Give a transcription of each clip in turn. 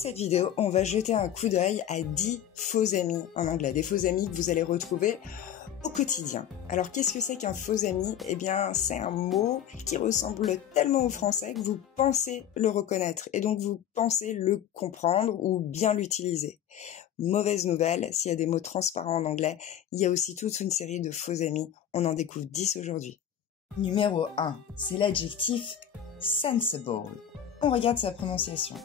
cette vidéo, on va jeter un coup d'œil à 10 faux amis en anglais, des faux amis que vous allez retrouver au quotidien. Alors qu'est-ce que c'est qu'un faux ami? Eh bien, c'est un mot qui ressemble tellement au français que vous pensez le reconnaître et donc vous pensez le comprendre ou bien l'utiliser. Mauvaise nouvelle, s'il y a des mots transparents en anglais, il y a aussi toute une série de faux amis. On en découvre 10 aujourd'hui. Numéro 1, c'est l'adjectif sensible. On regarde sa prononciation.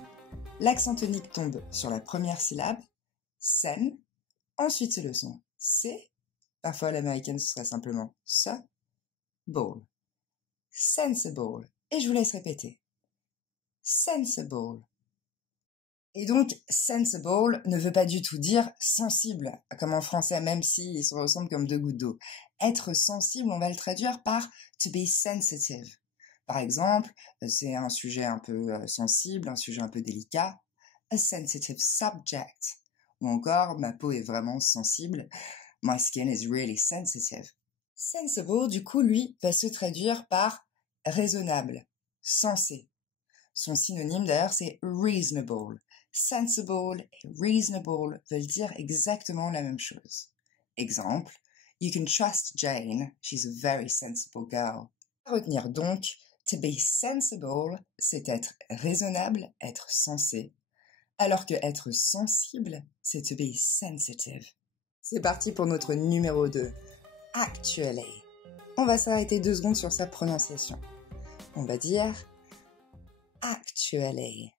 L'accent tonique tombe sur la première syllabe, sen, ensuite c'est le son C, parfois l'américaine ce serait simplement ça, ball. Sensible. Et je vous laisse répéter. Sensible. Et donc, sensible ne veut pas du tout dire sensible, comme en français, même s'ils se ressemblent comme deux gouttes d'eau. Être sensible, on va le traduire par to be sensitive. Par exemple, c'est un sujet un peu sensible, un sujet un peu délicat, a sensitive subject. Ou encore, ma peau est vraiment sensible, my skin is really sensitive. Sensible, du coup, lui, va se traduire par raisonnable, sensé. Son synonyme d'ailleurs, c'est reasonable. Sensible et reasonable veulent dire exactement la même chose. Exemple, you can trust Jane, she's a very sensible girl. À retenir donc, to be sensible, c'est être raisonnable, être sensé, alors que être sensible, c'est to be sensitive. C'est parti pour notre numéro 2. Actually. On va s'arrêter 2 secondes sur sa prononciation. On va dire actually.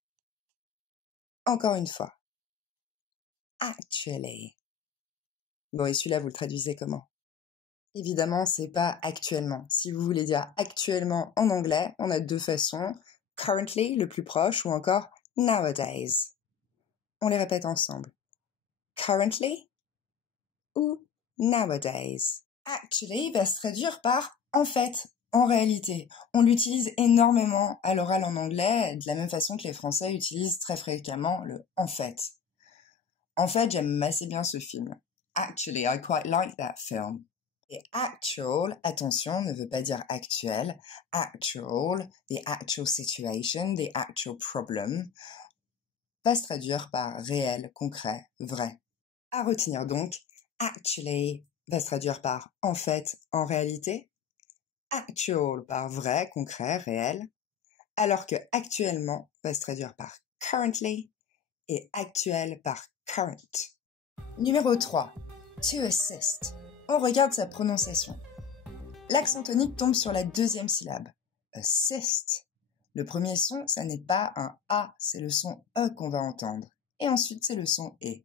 Encore une fois. Actually. Bon, et celui-là, vous le traduisez comment? Évidemment, c'est pas actuellement. Si vous voulez dire actuellement en anglais, on a 2 façons. Currently, le plus proche, ou encore nowadays. On les répète ensemble. Currently ou nowadays. Actually va se traduire par en fait, en réalité. On l'utilise énormément à l'oral en anglais, de la même façon que les Français utilisent très fréquemment le en fait. En fait, j'aime assez bien ce film. Actually, I quite like that film. Et actual, attention, ne veut pas dire actuel. Actual, the actual situation, the actual problem, va se traduire par réel, concret, vrai. À retenir donc, actually va se traduire par en fait, en réalité. Actual par vrai, concret, réel. Alors que actuellement va se traduire par currently et actuel par current. Numéro 3. To assist. On regarde sa prononciation. L'accent tonique tombe sur la deuxième syllabe. Assist. Le premier son, ça n'est pas un A, c'est le son E qu'on va entendre. Et ensuite, c'est le son E.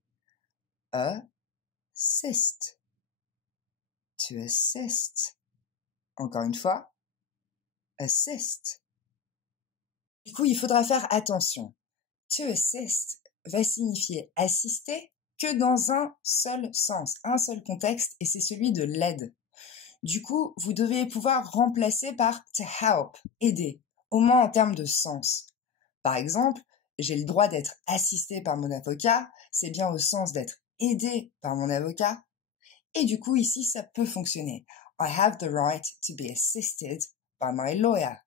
Assist. To assist. Encore une fois. Assist. Du coup, il faudra faire attention. To assist va signifier assister que dans un seul sens, un seul contexte, et c'est celui de l'aide. Du coup, vous devez pouvoir remplacer par to help, aider, au moins en termes de sens. Par exemple, j'ai le droit d'être assisté par mon avocat, c'est bien au sens d'être aidé par mon avocat. Et du coup, ici, ça peut fonctionner. I have the right to be assisted by my lawyer.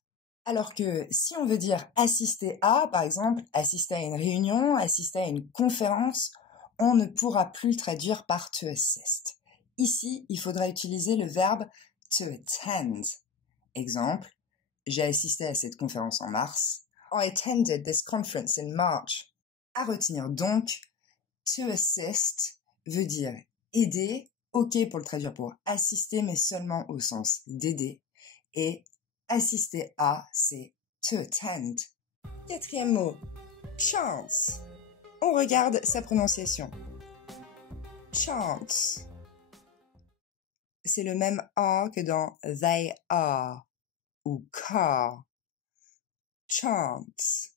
Alors que si on veut dire assister à, par exemple, assister à une réunion, assister à une conférence, on ne pourra plus le traduire par to assist. Ici, il faudra utiliser le verbe to attend. Exemple, j'ai assisté à cette conférence en mars. I attended this conference in March. À retenir donc, to assist veut dire aider, ok pour le traduire pour assister, mais seulement au sens d'aider. Et assister à, c'est to attend. 4e mot, chance. On regarde sa prononciation. Chance. C'est le même A que dans they are ou car. Chance.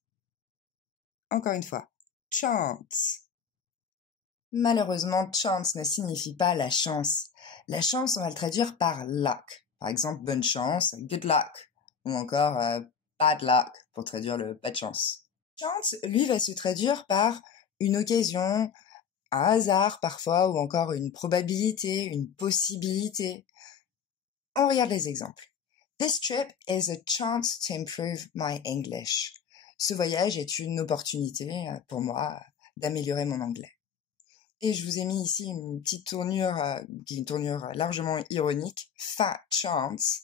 Encore une fois, chance. Malheureusement, chance ne signifie pas la chance. La chance, on va le traduire par luck. Par exemple, bonne chance, good luck. Ou encore bad luck, pour traduire le pas de chance. Chance, lui, va se traduire par une occasion, un hasard parfois, ou encore une probabilité, une possibilité. On regarde les exemples. This trip is a chance to improve my English. Ce voyage est une opportunité pour moi d'améliorer mon anglais. Et je vous ai mis ici une petite tournure, qui est une tournure largement ironique, fat chance,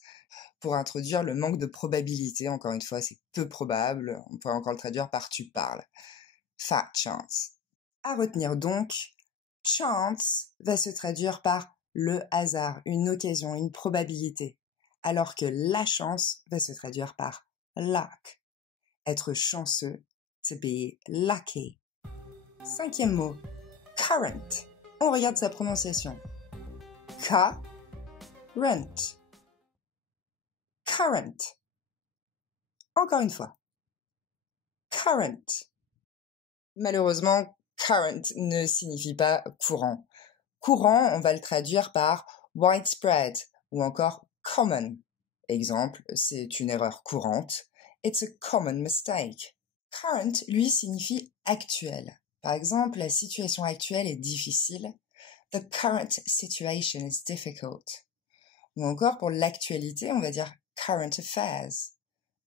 pour introduire le manque de probabilité. Encore une fois, c'est peu probable. On pourrait encore le traduire par tu parles. Fat chance. À retenir donc, chance va se traduire par le hasard, une occasion, une probabilité, alors que la chance va se traduire par luck. Être chanceux, to be lucky. 5e mot, current. On regarde sa prononciation. Current. Current. Encore une fois. Current. Malheureusement, current ne signifie pas courant. Courant, on va le traduire par widespread ou encore common. Exemple, c'est une erreur courante. It's a common mistake. Current, lui, signifie actuel. Par exemple, la situation actuelle est difficile. The current situation is difficult. Ou encore, pour l'actualité, on va dire current affairs.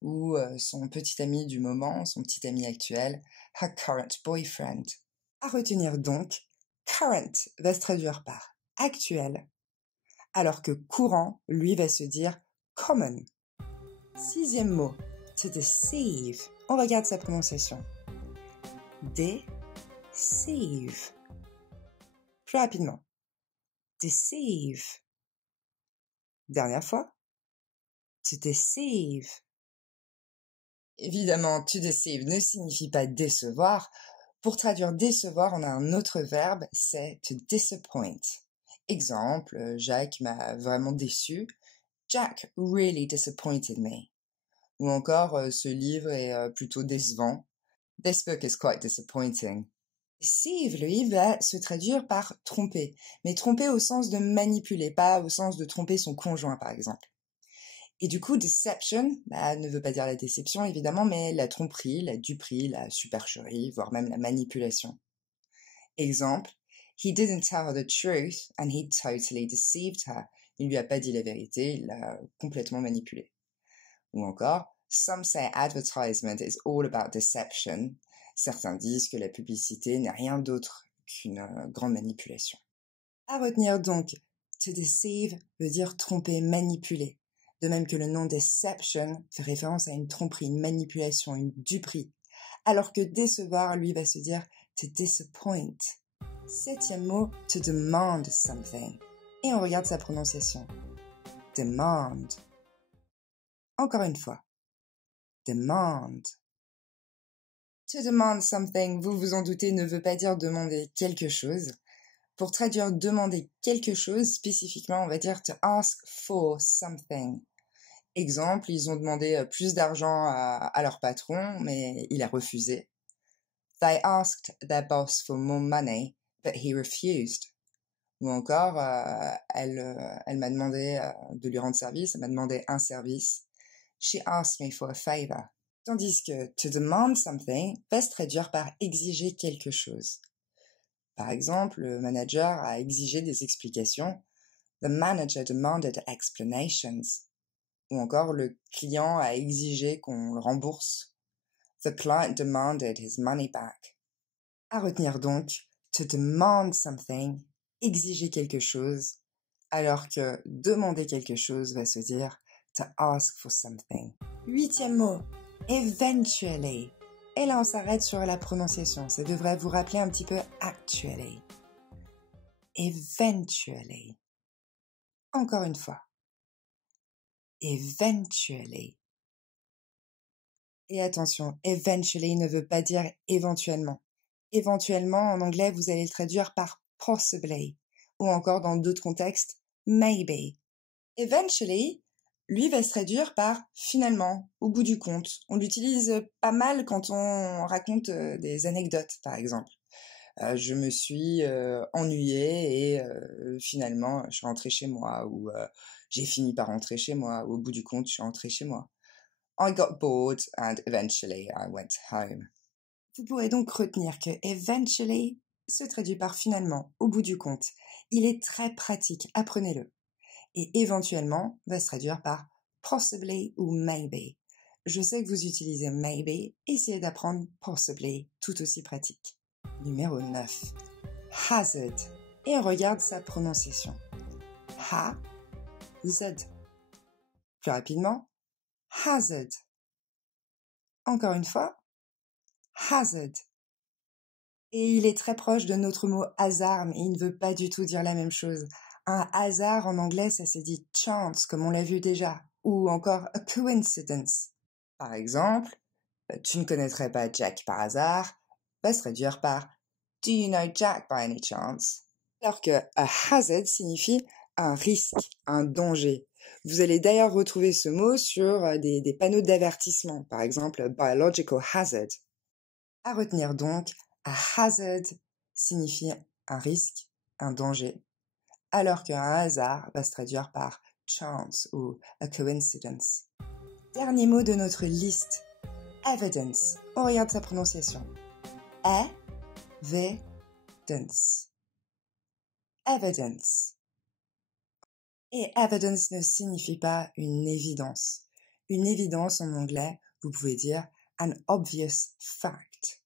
Ou son petit ami du moment, son petit ami actuel, her current boyfriend. À retenir donc, current va se traduire par actuel, alors que courant, lui, va se dire common. 6e mot, to deceive. On regarde sa prononciation. Deceive. Plus rapidement. Deceive. Dernière fois. To deceive. Évidemment, to deceive ne signifie pas décevoir. Pour traduire décevoir, on a un autre verbe, c'est to disappoint. Exemple, Jacques m'a vraiment déçu. Jack really disappointed me. Ou encore, ce livre est plutôt décevant. This book is quite disappointing. Deceive, lui, va se traduire par tromper, mais tromper au sens de manipuler, pas au sens de tromper son conjoint, par exemple. Et du coup, deception ne veut pas dire la déception, évidemment, mais la tromperie, la duperie, la supercherie, voire même la manipulation. Exemple, he didn't tell her the truth and he totally deceived her. Il lui a pas dit la vérité, il l'a complètement manipulée. Ou encore, some say advertisement is all about deception. Certains disent que la publicité n'est rien d'autre qu'une grande manipulation. À retenir donc, to deceive veut dire tromper, manipuler. De même que le nom deception fait référence à une tromperie, une manipulation, une duperie. Alors que décevoir, lui, va se dire to disappoint. 7e mot, to demand something. Et on regarde sa prononciation. Demand. Encore une fois. Demand. To demand something, vous vous en doutez, ne veut pas dire demander quelque chose. Pour traduire demander quelque chose, spécifiquement, on va dire to ask for something. Exemple, ils ont demandé plus d'argent à leur patron, mais il a refusé. They asked their boss for more money, but he refused. Ou encore, elle m'a demandé de lui rendre service, elle m'a demandé un service. She asked me for a favor. Tandis que to demand something va se traduire par exiger quelque chose. Par exemple, le manager a exigé des explications. The manager demanded explanations. Ou encore, le client a exigé qu'on le rembourse. The client demanded his money back. À retenir donc, to demand something, exiger quelque chose, alors que demander quelque chose va se dire to ask for something. 8e mot, eventually. Et là, on s'arrête sur la prononciation. Ça devrait vous rappeler un petit peu actually. Eventually. Encore une fois. Eventually. Et attention, eventually ne veut pas dire éventuellement. Éventuellement, en anglais, vous allez le traduire par possibly, ou encore dans d'autres contextes, maybe. Eventually, lui va se traduire par finalement, au bout du compte. On l'utilise pas mal quand on raconte des anecdotes, par exemple. Je me suis ennuyée et finalement, je suis rentrée chez moi, ou j'ai fini par rentrer chez moi, ou au bout du compte, je suis rentrée chez moi. I got bored and eventually I went home. Vous pourrez donc retenir que eventually se traduit par finalement, au bout du compte. Il est très pratique, apprenez-le. Et éventuellement va se traduire par possibly ou maybe. je sais que vous utilisez maybe, essayez d'apprendre possibly, tout aussi pratique. Numéro 9. Hazard. Et on regarde sa prononciation. Ha-Z. Plus rapidement, hazard. Encore une fois, hazard. Et il est très proche de notre mot hasard, mais il ne veut pas du tout dire la même chose. Un hasard en anglais, ça se dit chance, comme on l'a vu déjà, ou encore a coincidence. Par exemple, tu ne connaîtrais pas Jack par hasard, va se réduire par Do you know Jack by any chance? Alors que a hazard signifie un risque, un danger. Vous allez d'ailleurs retrouver ce mot sur des panneaux d'avertissement, par exemple biological hazard. À retenir donc, a hazard signifie un risque, un danger, alors qu'un hasard va se traduire par chance ou a coincidence. Dernier mot de notre liste, evidence. On regarde sa prononciation. Evidence. Evidence. Et evidence ne signifie pas une évidence. Une évidence en anglais, vous pouvez dire an obvious fact.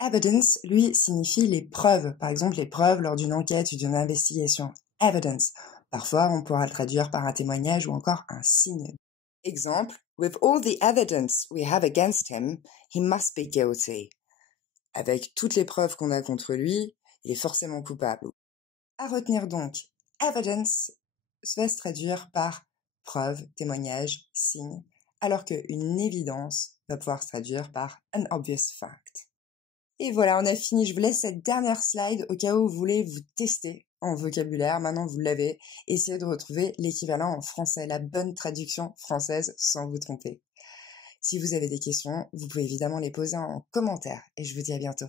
Evidence, lui, signifie les preuves. Par exemple, les preuves lors d'une enquête ou d'une investigation. Evidence. Parfois, on pourra le traduire par un témoignage ou encore un signe. Exemple, with all the evidence we have against him, he must be guilty. Avec toutes les preuves qu'on a contre lui, il est forcément coupable. À retenir donc, evidence va se traduire par preuve, témoignage, signe, alors qu'une évidence va pouvoir se traduire par an obvious fact. Et voilà, on a fini. Je vous laisse cette dernière slide au cas où vous voulez vous tester en vocabulaire. Maintenant, vous l'avez. Essayez de retrouver l'équivalent en français, la bonne traduction française sans vous tromper. Si vous avez des questions, vous pouvez évidemment les poser en commentaire et je vous dis à bientôt.